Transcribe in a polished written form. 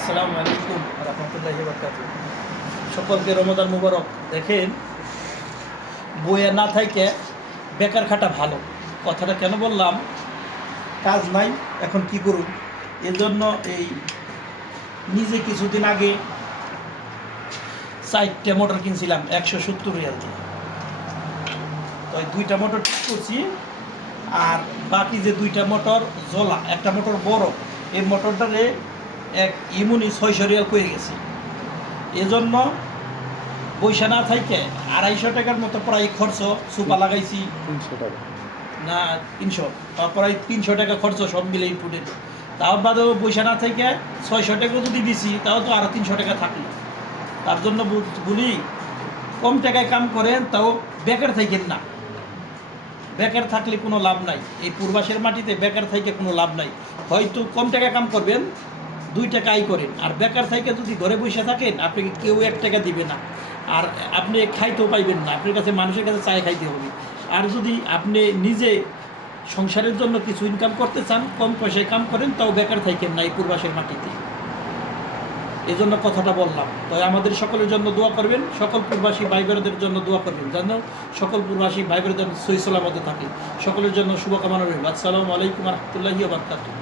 আসসালামু আলাইকুম রহমতুল্লাহি বারাকাতুহু। সকলকে রমজান মুবারক। দেখেন, বইয়ে না থাইকে বেকার খাটা ভালো। কথাটা কেন বললাম? কাজ নাই, এখন কি করুন? এজন্য এই নিজে কিছুদিন আগে 4টে মোটর কিনছিলাম 170 রিয়াল দিয়ে। তো এই 2টা মোটর ঠিক করছি, আর বাকি যে 2টা মোটর জ্বলা, একটা মোটর বড়, এই মোটরটারে এক ইমুনি 600 রিয়াল কয়ে গেছি। এজন্য পয়সা না থাইকে 250 টাকার মতো প্রায় খরচ। সুপা লাগাইছি 300 টাকা না 300, প্রায় 300 টাকা খরচ সব মিলে ইনপুটের। তাও বাদেও পয়সা না থেকে 600 টাকা যদি দিছি, তাও তো আরও 300 টাকা থাকলো। তার জন্য বলি, কম টাকায় কাম করেন, তাও বেকার থাকেন না। বেকার থাকলে কোনো লাভ নাই। এই পূর্বাসের মাটিতে বেকার থাইকে কোনো লাভ নাই। হয়তো কম টাকা কাম করবেন, 2 টাকা আয় করেন, আর বেকার থাইকে যদি ঘরে বসে থাকেন, আপনাকে কেউ 1 টাকা দিবে না, আর আপনি খাইতেও পাইবেন না। আপনার কাছে, মানুষের কাছে চায় খাইতে হবে। আর যদি আপনি নিজে সংসারের জন্য কিছু ইনকাম করতে চান, কম পয়সায় কাম করেন, তাও বেকার থাকেন না এই পূর্বাসের মাটিতে। এই জন্য কথাটা বললাম। তো আমাদের সকলের জন্য দোয়া করবেন, সকল প্রবাসী ভাই বোনদের জন্য দোয়া করবেন, যেন সকল প্রবাসী ভাই বোনদের সহি সালামতে থাকে। সকলের জন্য শুভকামনা রইল। আসসালামু আলাইকুম রহমতুল্লাহি ওয়া বারাকাতুহু।